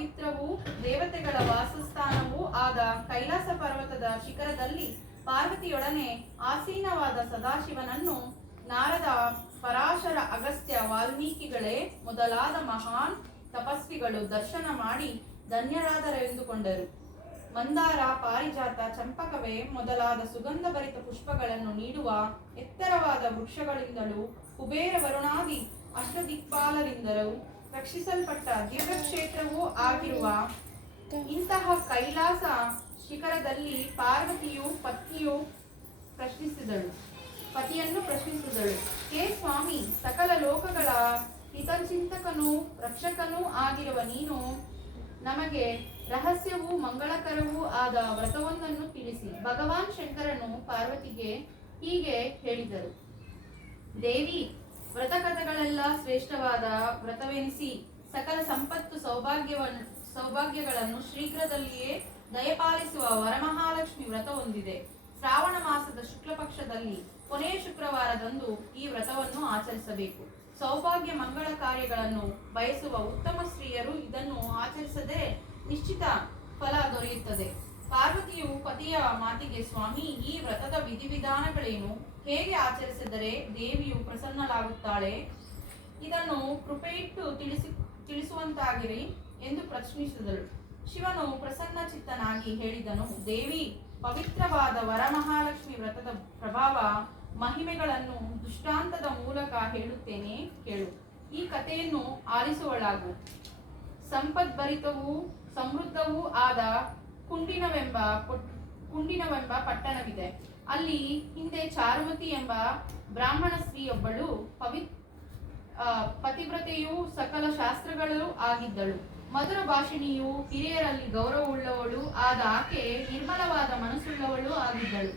ಪವಿತ್ರವೂ ದೇವತೆಗಳ ವಾಸಸ್ಥಾನವೂ ಆದ ಕೈಲಾಸ ಪರ್ವತದ ಶಿಖರದಲ್ಲಿ ಪಾರ್ವತಿಯೊಡನೆ ಆಸೀನವಾದ ಸದಾಶಿವನನ್ನು ನಾರದ ಪರಾಶರ ಅಗಸ್ತ್ಯ ವಾಲ್ಮೀಕಿಗಳೇ ಮೊದಲಾದ ಮಹಾನ್ ತಪಸ್ವಿಗಳು ದರ್ಶನ ಮಾಡಿ ಧನ್ಯರಾದರೆಂದುಕೊಂಡರು ಮಂದಾರ ಪಾರಿಜಾತ ಚಂಪಕವೇ ಮೊದಲಾದ ಸುಗಂಧಭರಿತ ಪುಷ್ಪಗಳನ್ನು ನೀಡುವ ಎತ್ತರವಾದ ವೃಕ್ಷಗಳಿಂದಲೂ ಕುಬೇರ ವರುಣಾದಿ ಅಷ್ಟದಿಕ್ಪಾಲರಿಂದಲೂ ರಕ್ಷಿಸಲ್ಪಟ್ಟ ದಿವ್ಯ ಕ್ಷೇತ್ರವೂ ಆಗಿರುವ ಇಂತಹ ಕೈಲಾಸ ಶಿಖರದಲ್ಲಿ ಪಾರ್ವತಿಯು ಪತ್ನಿಯು ಪ್ರಶ್ನಿಸಿದಳು. ಪತಿಯನ್ನು ಪ್ರಶ್ನಿಸಿದಳು. ಹೇ ಸ್ವಾಮಿ, ಸಕಲ ಲೋಕಗಳ ಹಿತಚಿಂತಕನೂ ರಕ್ಷಕನೂ ಆಗಿರುವ ನೀನು ನಮಗೆ ರಹಸ್ಯವೂ ಮಂಗಳಕರವೂ ಆದ ವ್ರತವೊಂದನ್ನು ತಿಳಿಸಿ. ಭಗವಾನ್ ಶಂಕರನು ಪಾರ್ವತಿಗೆ ಹೀಗೆ ಹೇಳಿದರು. ದೇವಿ ವ್ರತಕಥಗಳೆಲ್ಲ ಶ್ರೇಷ್ಠವಾದ ವ್ರತವೆನಿಸಿ ಸಕಲ ಸಂಪತ್ತು ಸೌಭಾಗ್ಯವನ್ನು ಸೌಭಾಗ್ಯಗಳನ್ನು ಶೀಘ್ರದಲ್ಲಿಯೇ ದಯಪಾಲಿಸುವ ವರಮಹಾಲಕ್ಷ್ಮಿ ವ್ರತ ಹೊಂದಿದೆ ಶ್ರಾವಣ ಮಾಸದ ಶುಕ್ಲ ಪಕ್ಷದಲ್ಲಿ ಕೊನೆಯ ಶುಕ್ರವಾರದಂದು ಈ ವ್ರತವನ್ನು ಆಚರಿಸಬೇಕು. ಸೌಭಾಗ್ಯ ಮಂಗಳ ಕಾರ್ಯಗಳನ್ನು ಬಯಸುವ ಉತ್ತಮ ಸ್ತ್ರೀಯರು ಇದನ್ನು ಆಚರಿಸದೆ ನಿಶ್ಚಿತ ಫಲ ದೊರೆಯುತ್ತದೆ. ಪಾರ್ವತಿಯು ಪತಿಯ ಮಾತಿಗೆ, ಸ್ವಾಮಿ, ಈ ವ್ರತದ ವಿಧಿವಿಧಾನಗಳೇನು? ಹೇಗೆ ಆಚರಿಸಿದರೆ ದೇವಿಯು ಪ್ರಸನ್ನಳಾಗುತ್ತಾಳೆ? ಇದನ್ನು ಕೃಪೆಯಿಟ್ಟು ತಿಳಿಸಿ, ತಿಳಿಸುವಂತಾಗಿರಿ ಎಂದು ಪ್ರಶ್ನಿಸಿದಳು. ಶಿವನು ಪ್ರಸನ್ನಚಿತ್ತನಾಗಿ ಹೇಳಿದನು, ದೇವಿ, ಪವಿತ್ರವಾದ ವರಮಹಾಲಕ್ಷ್ಮಿ ವ್ರತದ ಪ್ರಭಾವ ಮಹಿಮೆಗಳನ್ನು ದೃಷ್ಟಾಂತದ ಮೂಲಕ ಹೇಳುತ್ತೇನೆ ಕೇಳು. ಈ ಕಥೆಯನ್ನು ಆಲಿಸುವಳಾಗು. ಸಂಪದ್ಭರಿತವೂ ಸಮೃದ್ಧವೂ ಆದ ಕುಂಡಿನವೆಂಬ ಕುಂಡಿನವೆಂಬ ಪಟ್ಟಣವಿದೆ. ಅಲ್ಲಿ ಹಿಂದೆ ಚಾರುಮತಿ ಎಂಬ ಬ್ರಾಹ್ಮಣ ಸ್ತ್ರೀಯೊಬ್ಬಳು ಪವಿ ಪತಿವ್ರತೆಯು ಪತಿವ್ರತೆಯೂ ಸಕಲ ಶಾಸ್ತ್ರಗಳು ಆಗಿದ್ದಳು. ಮಧುರ ಭಾಷಿಣಿಯು ಹಿರಿಯರಲ್ಲಿ ಗೌರವವುಳ್ಳವಳು, ಆದ ಆಕೆ ನಿರ್ಮಲವಾದ ಮನಸ್ಸುಳ್ಳವಳು ಆಗಿದ್ದಳು.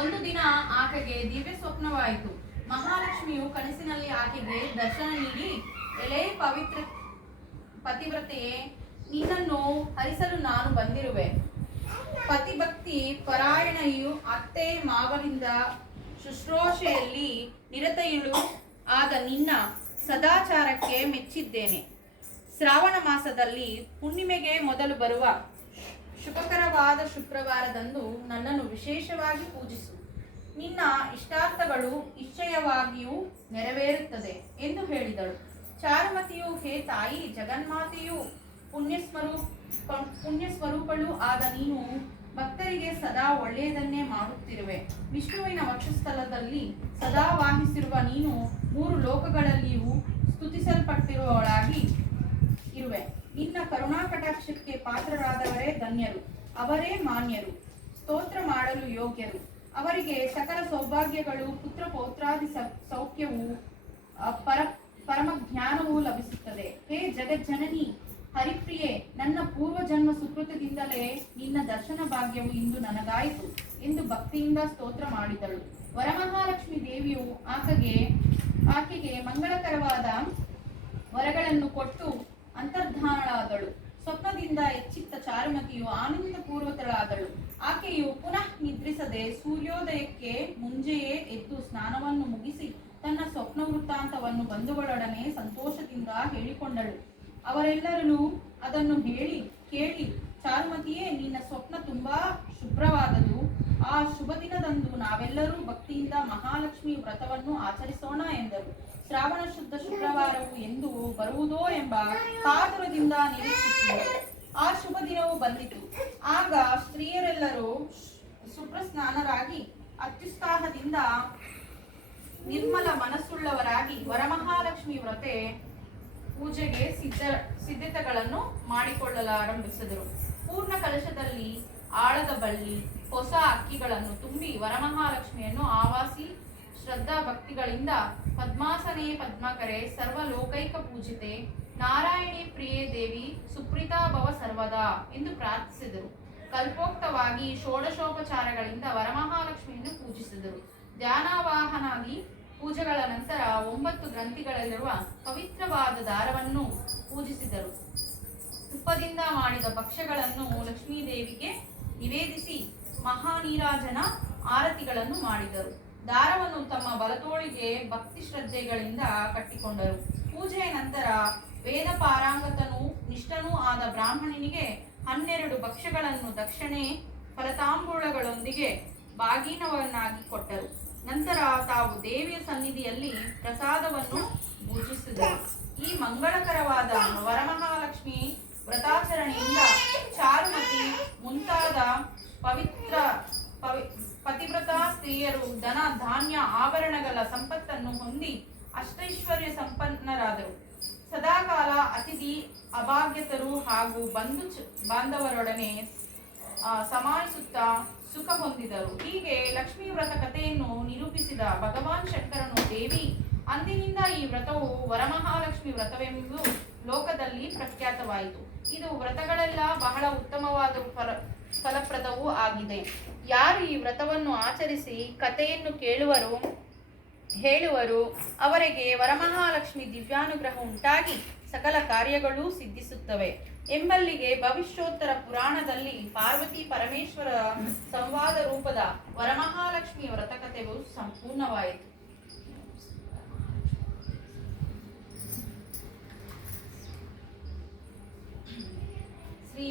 ಒಂದು ದಿನ ಆಕೆಗೆ ದಿವ್ಯ ಸ್ವಪ್ನವಾಯಿತು. ಮಹಾಲಕ್ಷ್ಮಿಯು ಕನಸಿನಲ್ಲಿ ಆಕೆಗೆ ದರ್ಶನ ನೀಡಿ ಎಲೆ ಪವಿತ್ರ, ಪತಿವ್ರತೆಯೇ ನಿನ್ನನ್ನು ಹರಿಸಲು ನಾನು ಬಂದಿರುವೆ. ಪತಿಭಕ್ತಿ ಪರಾಯಣೆಯು ಅತ್ತೆ ಮಾವನಿಂದ ಶುಶ್ರೂಷೆಯಲ್ಲಿ ನಿರತೆಯಳು ಆದ ನಿನ್ನ ಸದಾಚಾರಕ್ಕೆ ಮೆಚ್ಚಿದ್ದೇನೆ. ಶ್ರಾವಣ ಮಾಸದಲ್ಲಿ ಹುಣ್ಣಿಮೆಗೆ ಮೊದಲು ಬರುವ ಶುಭಕರವಾದ ಶುಕ್ರವಾರದಂದು ನನ್ನನ್ನು ವಿಶೇಷವಾಗಿ ಪೂಜಿಸು. ನಿನ್ನ ಇಷ್ಟಾರ್ಥಗಳು ನಿಶ್ಚಯವಾಗಿಯೂ ನೆರವೇರುತ್ತದೆ ಎಂದು ಹೇಳಿದಳು. ಚಾರುಮತಿಯು, ಹೇ ತಾಯಿ, ಜಗನ್ಮಾತೆಯು ಪುಣ್ಯಸ್ವರೂಪ ಪುಣ್ಯಸ್ವರೂಪಳು ಆದ ನೀನು ಭಕ್ತರಿಗೆ ಸದಾ ಒಳ್ಳೆಯದನ್ನೇ ಮಾಡುತ್ತಿರುವೆ. ವಿಷ್ಣುವಿನ ವಕ್ಷಸ್ಥಲದಲ್ಲಿ ಸದಾ ವಾಹಿಸಿರುವ ನೀನು ಮೂರು ಲೋಕಗಳಲ್ಲಿಯೂ ಸ್ತುತಿಸಲ್ಪಟ್ಟಿರುವವಳಾಗಿ ಇರುವೆ. ನಿನ್ನ ಕರುಣಾ ಕಟಾಕ್ಷಕ್ಕೆ ಪಾತ್ರರಾದವರೇ ಧನ್ಯರು. ಅವರೇ ಮಾನ್ಯರು. ಸ್ತೋತ್ರ ಮಾಡಲು ಯೋಗ್ಯರು. ಅವರಿಗೆ ಸಕಲ ಸೌಭಾಗ್ಯಗಳು, ಪುತ್ರ ಪೌತ್ರಾದಿ ಸೌಖ್ಯವೂ ಪರ ಪರಮ ಜ್ಞಾನವೂ ಲಭಿಸುತ್ತದೆ. ಹೇ ಜಗಜ್ಜನನಿ ಹರಿಪ್ರಿಯೆ, ನನ್ನ ಪೂರ್ವ ಜನ್ಮ ಸುಕೃತದಿಂದಲೇ ನಿನ್ನ ದರ್ಶನ ಭಾಗ್ಯವು ಇಂದು ನನಗಾಯಿತು ಎಂದು ಭಕ್ತಿಯಿಂದ ಸ್ತೋತ್ರ ಮಾಡಿದಳು. ವರಮಹಾಲಕ್ಷ್ಮಿ ದೇವಿಯು ಆಕೆಗೆ ಆಕೆಗೆ ಮಂಗಳಕರವಾದ ವರಗಳನ್ನು ಕೊಟ್ಟು ಅಂತರ್ಧಾನಳಾದಳು. ಸ್ವಪ್ನದಿಂದ ಎಚ್ಚಿತ್ತ ಚಾರುಮತಿಯು ಆನಂದ ಪೂರ್ವತಳಾದಳು ಆಕೆಯು ಪುನಃ ನಿದ್ರಿಸದೆ ಸೂರ್ಯೋದಯಕ್ಕೆ ಮುಂಜೆಯೇ ಎದ್ದು ಸ್ನಾನವನ್ನು ಮುಗಿಸಿ ತನ್ನ ಸ್ವಪ್ನ ವೃತ್ತಾಂತವನ್ನು ಬಂಧುಗಳೊಡನೆ ಸಂತೋಷದಿಂದ ಹೇಳಿಕೊಂಡಳು. ಅವರೆಲ್ಲರೂ ಅದನ್ನು ಹೇಳಿ, ಕೇಳಿ, ಚಾರುಮತಿಯೇ, ನಿನ್ನ ಸ್ವಪ್ನ ತುಂಬಾ ಶುಭ್ರವಾದದು ಆ ಶುಭ ದಿನದಂದು ನಾವೆಲ್ಲರೂ ಭಕ್ತಿಯಿಂದ ಮಹಾಲಕ್ಷ್ಮಿ ವ್ರತವನ್ನು ಆಚರಿಸೋಣ ಎಂದರು. ಶ್ರಾವಣ ಶುದ್ಧ ಶುಕ್ರವಾರವು ಎಂದು ಬರುವುದೋ ಎಂಬ ಕಾತುರದಿಂದ ನಿರೀಕ್ಷಿಸಿದರು. ಆ ಶುಭ ದಿನವು ಬಂದಿತು. ಆಗ ಸ್ತ್ರೀಯರೆಲ್ಲರೂ ಸುಪ್ರಸ್ನಾನರಾಗಿ, ಅತ್ಯುತ್ಸಾಹದಿಂದ ನಿರ್ಮಲ ಮನಸ್ಸುಳ್ಳವರಾಗಿ ವರಮಹಾಲಕ್ಷ್ಮಿ ವ್ರತೆ ಪೂಜೆಗೆ ಸಿದ್ಧ ಸಿದ್ಧತೆಗಳನ್ನು ಮಾಡಿಕೊಳ್ಳಲಾರಂಭಿಸಿದರು. ಪೂರ್ಣ ಕಲಶದಲ್ಲಿ ಆಳದ ಬಳ್ಳಿ, ಹೊಸ ಅಕ್ಕಿಗಳನ್ನು ತುಂಬಿ ವರಮಹಾಲಕ್ಷ್ಮಿಯನ್ನು ಆವಾಸಿ ಶ್ರದ್ಧಾ ಭಕ್ತಿಗಳಿಂದ ಪದ್ಮಾಸನೆ ಪದ್ಮಕರೆ ಸರ್ವಲೋಕೈಕ ಪೂಜಿತೆ, ನಾರಾಯಣಿ ಪ್ರಿಯೇ ದೇವಿ ಸುಪ್ರೀತಾ ಭವ ಸರ್ವದಾ ಎಂದು ಪ್ರಾರ್ಥಿಸಿದರು. ಕಲ್ಪೋಕ್ತವಾಗಿ ಷೋಡಶೋಪಚಾರಗಳಿಂದ ವರಮಹಾಲಕ್ಷ್ಮಿಯನ್ನು ಪೂಜಿಸಿದರು. ಧ್ಯಾನವಾಹನಾದಿ ಪೂಜೆಗಳ ನಂತರ ಒಂಬತ್ತು ಗ್ರಂಥಿಗಳಲ್ಲಿರುವ ಪವಿತ್ರವಾದ ದಾರವನ್ನು ಪೂಜಿಸಿದರು. ತುಪ್ಪದಿಂದ ಮಾಡಿದ ಭಕ್ಷ್ಯಗಳನ್ನು ಲಕ್ಷ್ಮೀದೇವಿಗೆ ನಿವೇದಿಸಿ ಮಹಾನೀರಾಜನ ಆರತಿಗಳನ್ನು ಮಾಡಿದರು. ದಾರವನ್ನು ತಮ್ಮ ಬಲತೋಳಿಗೆ ಭಕ್ತಿ ಶ್ರದ್ಧೆಗಳಿಂದ ಕಟ್ಟಿಕೊಂಡರು. ಪೂಜೆಯ ನಂತರ ವೇದ ಪಾರಾಂಗತನೂ ನಿಷ್ಠನೂ ಆದ ಬ್ರಾಹ್ಮಣನಿಗೆ ಹನ್ನೆರಡು ಭಕ್ಷ್ಯಗಳನ್ನು ದಕ್ಷಿಣೆ ಫಲತಾಂಬೂಳಗಳೊಂದಿಗೆ ಬಾಗಿನವನ್ನಾಗಿ ಕೊಟ್ಟರು. ನಂತರ ತಾವು ದೇವಿಯ ಸನ್ನಿಧಿಯಲ್ಲಿ ಪ್ರಸಾದವನ್ನು ಪೂಜಿಸಿದರು. ಈ ಮಂಗಳಕರವಾದ ವರಮಹಾಲಕ್ಷ್ಮಿ ವ್ರತಾಚರಣೆಯಿಂದ ಚಾರುಮತಿ ಮುಂತಾದ ಪವಿತ್ರ ಪವಿ- ಪತಿವ್ರತಾ ಸ್ತ್ರೀಯರು ಧನ, ಧಾನ್ಯ, ಆಭರಣಗಳ ಸಂಪತ್ತನ್ನು ಹೊಂದಿ ಅಷ್ಟೈಶ್ವರ್ಯ ಸಂಪನ್ನರಾದರು. ಸದಾಕಾಲ ಅತಿಥಿ, ಅಭಾಗ್ಯತರು ಹಾಗೂ ಬಂಧು ಬಾಂಧವರೊಡನೆ ಸಮಾನಿಸುತ್ತಾ ಸುಖ ಹೊಂದಿದರು. ಹೀಗೆ ಲಕ್ಷ್ಮೀ ವ್ರತ ಕಥೆಯನ್ನು ನಿರೂಪಿಸಿದ ಭಗವಾನ್ ಶಂಕರನು, ದೇವಿ, ಅಂದಿನಿಂದ ಈ ವ್ರತವು ವರಮಹಾಲಕ್ಷ್ಮಿ ವ್ರತವೆಂದು ಲೋಕದಲ್ಲಿ ಪ್ರಖ್ಯಾತವಾಯಿತು. ಇದು ವ್ರತಗಳೆಲ್ಲ ಬಹಳ ಉತ್ತಮವಾದ ಫಲ, ಫಲಪ್ರದವೂ ಆಗಿದೆ. ಯಾರು ಈ ವ್ರತವನ್ನು ಆಚರಿಸಿ ಕಥೆಯನ್ನು ಕೇಳುವರು, ಹೇಳುವರು, ಅವರಿಗೆ ವರಮಹಾಲಕ್ಷ್ಮಿ ದಿವ್ಯಾನುಗ್ರಹ ಉಂಟಾಗಿ ಸಕಲ ಕಾರ್ಯಗಳು ಸಿದ್ಧಿಸುತ್ತವೆ. ಎಂಬಲ್ಲಿಗೆ ಭವಿಷ್ಯೋತ್ತರ ಪುರಾಣದಲ್ಲಿ ಪಾರ್ವತಿ ಪರಮೇಶ್ವರ ಸಂವಾದ ರೂಪದ ವರಮಹಾಲಕ್ಷ್ಮಿ ವ್ರತಕಥೆಯು ಸಂಪೂರ್ಣವಾಯಿತು. ಶ್ರೀ